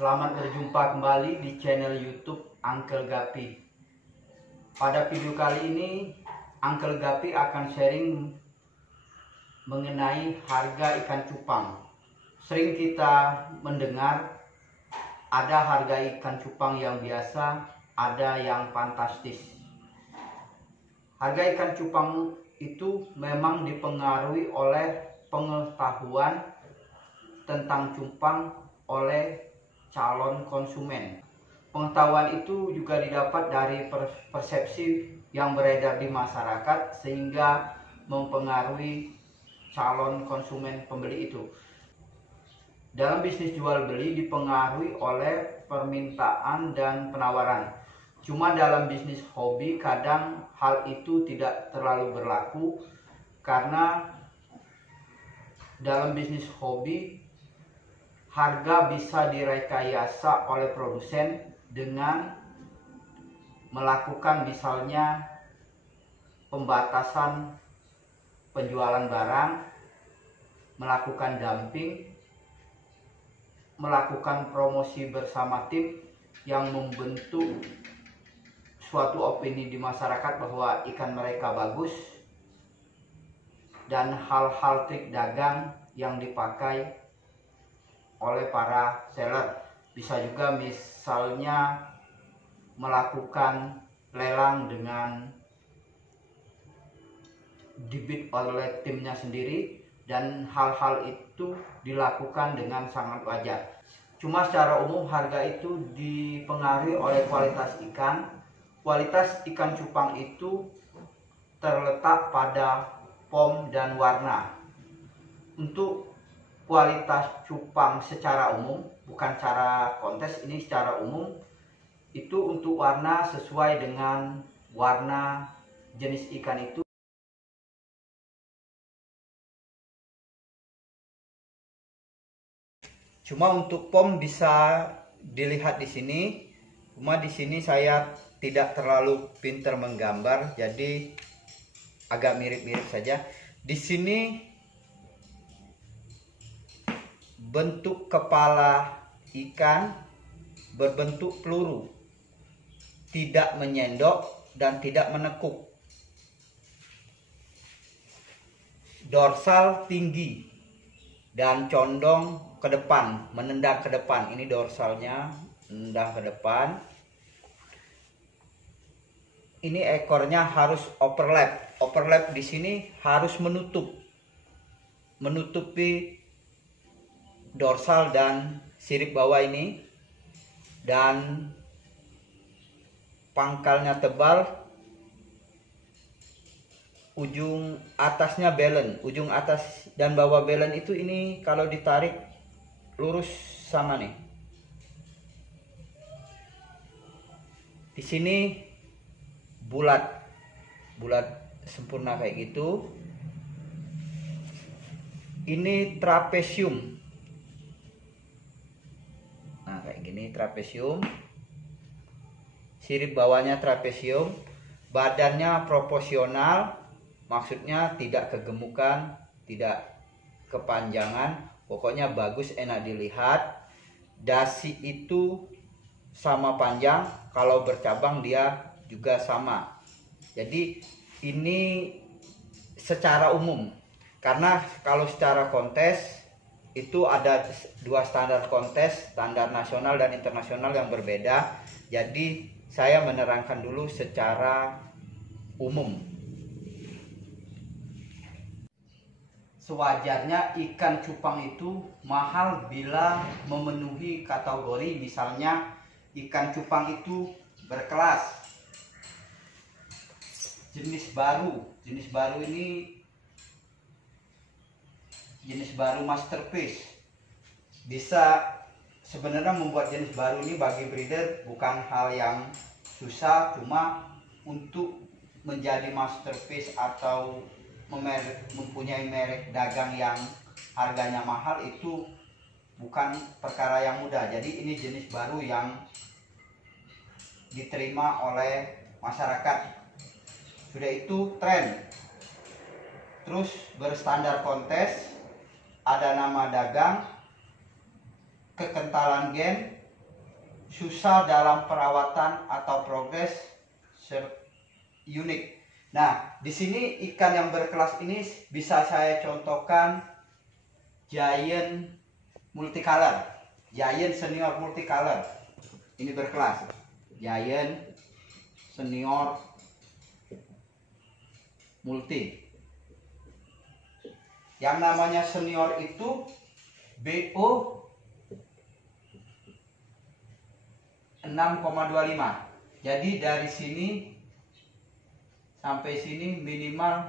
Selamat berjumpa kembali di channel YouTube Uncle Gapi. Pada video kali ini, Uncle Gapi akan sharing mengenai harga ikan cupang. Sering kita mendengar ada harga ikan cupang yang biasa, ada yang fantastis. Harga ikan cupang itu memang dipengaruhi oleh pengetahuan tentang cupang oleh calon konsumen. Pengetahuan itu juga didapat dari persepsi yang beredar di masyarakat sehingga mempengaruhi calon konsumen pembeli itu. Dalam bisnis jual beli dipengaruhi oleh permintaan dan penawaran. Cuma dalam bisnis hobi kadang hal itu tidak terlalu berlaku karena dalam bisnis hobi harga bisa direkayasa oleh produsen dengan melakukan misalnya pembatasan penjualan barang, melakukan dumping, melakukan promosi bersama tim yang membentuk suatu opini di masyarakat bahwa ikan mereka bagus, dan hal-hal trik dagang yang dipakai oleh para seller. Bisa juga misalnya melakukan lelang dengan dibid oleh timnya sendiri, dan hal-hal itu dilakukan dengan sangat wajar. Cuma secara umum harga itu dipengaruhi oleh kualitas ikan. Kualitas ikan cupang itu terletak pada pom dan warna. Untuk kualitas cupang secara umum, bukan cara kontes, ini secara umum, itu untuk warna sesuai dengan warna jenis ikan itu. Cuma untuk pom bisa dilihat di sini. Cuma di sini saya tidak terlalu pintar menggambar, jadi agak mirip-mirip saja. Di sini bentuk kepala ikan berbentuk peluru, tidak menyendok dan tidak menekuk. Dorsal tinggi dan condong ke depan, menendang ke depan. Ini dorsalnya, menendang ke depan. Ini ekornya harus overlap. Overlap di sini harus menutupi dorsal dan sirip bawah ini, dan pangkalnya tebal, ujung atasnya belen, ujung atas dan bawah belen itu ini kalau ditarik lurus sama nih. Di sini bulat sempurna kayak gitu. Ini trapesium. Nah, kayak gini trapesium. Sirip bawahnya trapesium. Badannya proporsional, maksudnya tidak kegemukan, tidak kepanjangan. Pokoknya bagus, enak dilihat. Dasi itu sama panjang, kalau bercabang dia juga sama. Jadi ini secara umum. Karena kalau secara kontes itu ada dua standar kontes, standar nasional dan internasional yang berbeda. Jadi saya menerangkan dulu secara umum. Sewajarnya ikan cupang itu mahal bila memenuhi kategori, misalnya ikan cupang itu berkelas. Jenis baru ini jenis baru masterpiece. Bisa sebenarnya membuat jenis baru ini bagi breeder bukan hal yang susah, cuma untuk menjadi masterpiece atau mempunyai merek dagang yang harganya mahal itu bukan perkara yang mudah. Jadi ini jenis baru yang diterima oleh masyarakat. Sudah itu tren, terus berstandar kontes, ada nama dagang, kekentalan gen, susah dalam perawatan atau progres unik. Nah, di sini ikan yang berkelas ini bisa saya contohkan Giant multicolor, Giant senior multicolor. Ini berkelas, Giant senior multi. Yang namanya senior itu BO 6,25. Jadi dari sini sampai sini minimal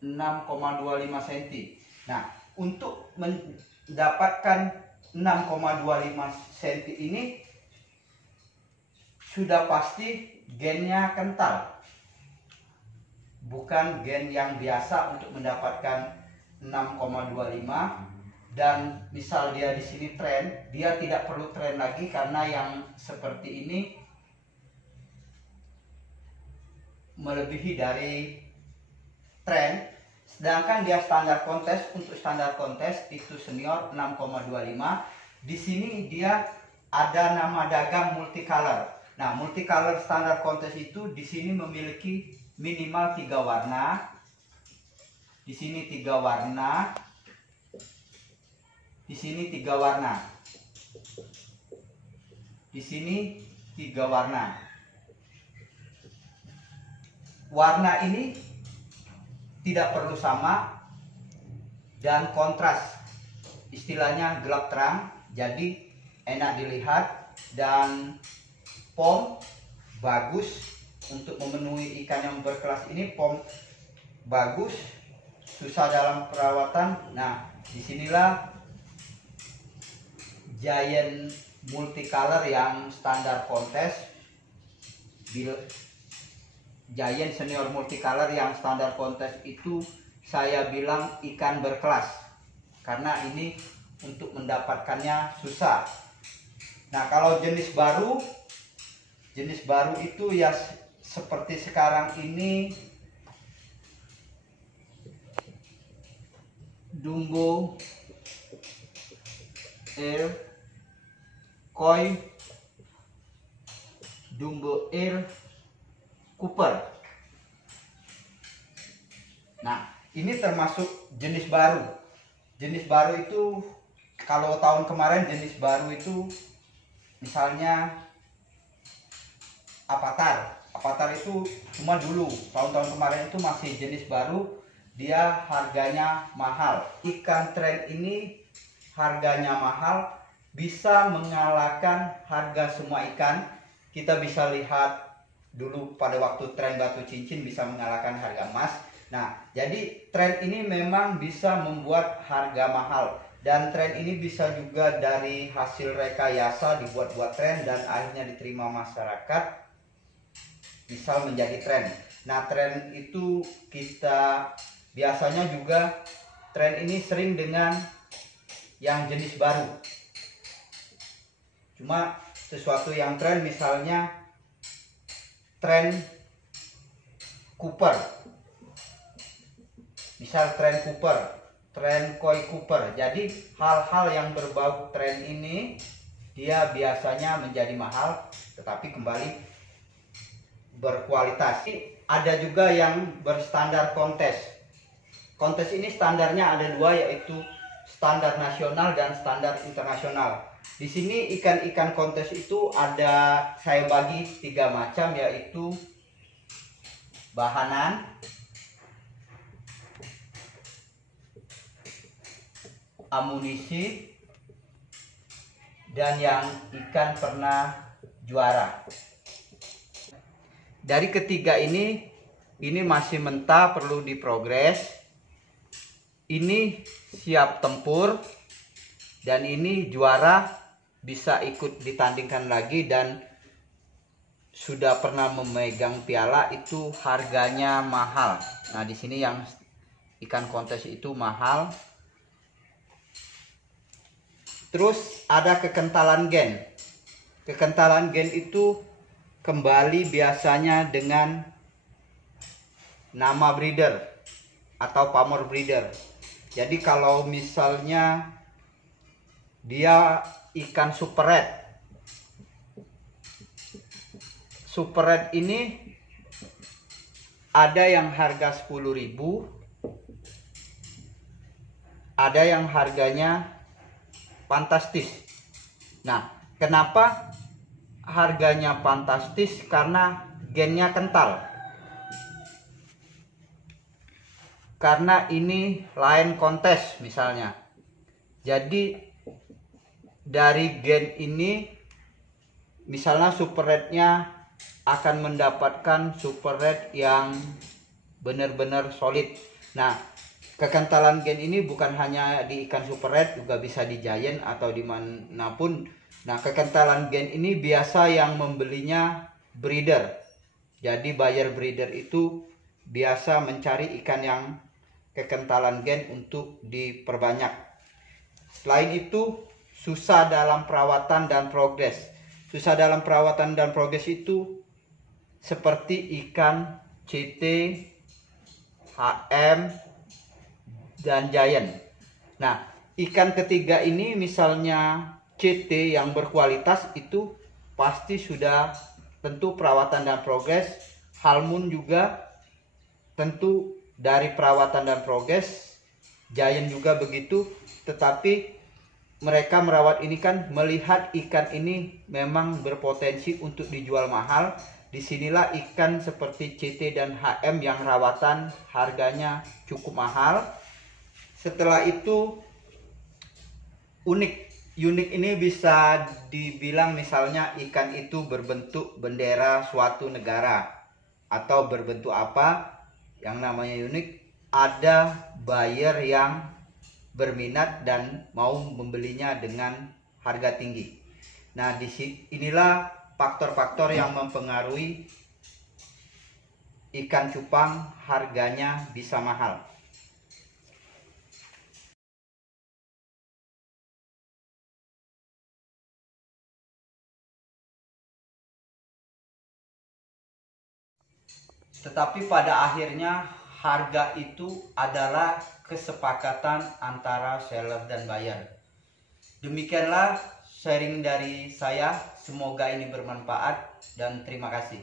6,25 cm. Nah, untuk mendapatkan 6,25 cm ini sudah pasti gennya kental. Bukan gen yang biasa untuk mendapatkan 6,25. Dan misal dia di sini tren, dia tidak perlu tren lagi karena yang seperti ini melebihi dari tren. Sedangkan dia standar kontes, untuk standar kontes itu senior 6,25. Di sini dia ada nama dagang multicolor. Nah, multicolor standar kontes itu di sini memiliki minimal 3 warna. Di sini 3 warna. Di sini 3 warna. Di sini 3 warna. Warna ini tidak perlu sama dan kontras. Istilahnya gelap terang, jadi enak dilihat dan pom bagus untuk memenuhi ikan yang berkelas ini. Pom bagus, susah dalam perawatan. Nah, disinilah Giant multicolor yang standar kontes, Giant senior multicolor yang standar kontes itu saya bilang ikan berkelas karena ini untuk mendapatkannya susah. Nah, kalau jenis baru itu ya seperti sekarang ini, Dumbo Air Koi, Dumbo Air, Cooper. Nah, ini termasuk jenis baru. Jenis baru itu kalau tahun kemarin jenis baru itu misalnya Avatar. Avatar itu cuma dulu, tahun-tahun kemarin itu masih jenis baru, dia harganya mahal. Ikan tren ini harganya mahal, bisa mengalahkan harga semua ikan. Kita bisa lihat dulu pada waktu tren batu cincin bisa mengalahkan harga emas. Nah, jadi tren ini memang bisa membuat harga mahal. Dan tren ini bisa juga dari hasil rekayasa dibuat-buat tren dan akhirnya diterima masyarakat, misal menjadi tren. Nah, tren itu kita biasanya juga tren ini sering dengan yang jenis baru. Cuma sesuatu yang tren, misalnya tren Cooper, misal tren Cooper, tren Koi Cooper. Jadi hal-hal yang berbau tren ini dia biasanya menjadi mahal, tetapi kembali berkualitas. Ada juga yang berstandar kontes. Kontes ini standarnya ada 2, yaitu standar nasional dan standar internasional. Di sini ikan-ikan kontes itu ada, saya bagi 3 macam, yaitu bahanan, amunisi, dan yang ikan pernah juara. Dari ketiga ini masih mentah, perlu diprogres. Ini siap tempur, dan ini juara, bisa ikut ditandingkan lagi dan sudah pernah memegang piala. Itu harganya mahal. Nah, di sini yang ikan kontes itu mahal. Terus ada kekentalan gen. Kekentalan gen itu kembali biasanya dengan nama breeder atau pamor breeder. Jadi kalau misalnya dia ikan super red, Super Red ini ada yang harga 10.000, ada yang harganya fantastis. Nah, kenapa harganya fantastis? Karena gennya kental. Karena ini line kontes misalnya. Jadi dari gen ini misalnya Super Red-nya akan mendapatkan Super Red yang benar-benar solid. Nah, kekentalan gen ini bukan hanya di ikan Super Red, juga bisa di Giant atau dimanapun. Nah, kekentalan gen ini biasa yang membelinya breeder. Jadi buyer breeder itu biasa mencari ikan yang kekentalan gen untuk diperbanyak. Selain itu, susah dalam perawatan dan progres. Susah dalam perawatan dan progres itu seperti ikan CT, HM, dan Giant. Nah, ikan ketiga ini misalnya CT yang berkualitas itu pasti sudah tentu perawatan dan progres. Halmoon juga tentu dari perawatan dan progres. Giant juga begitu. Tetapi mereka merawat ini kan melihat ikan ini memang berpotensi untuk dijual mahal. Disinilah ikan seperti CT dan HM yang rawatan harganya cukup mahal. Setelah itu unik ini bisa dibilang misalnya ikan itu berbentuk bendera suatu negara atau berbentuk apa yang namanya unik. Ada buyer yang berminat dan mau membelinya dengan harga tinggi. Nah, inilah faktor-faktor yang mempengaruhi ikan cupang harganya bisa mahal. Tetapi pada akhirnya harga itu adalah kesepakatan antara seller dan buyer. Demikianlah sharing dari saya. Semoga ini bermanfaat dan terima kasih.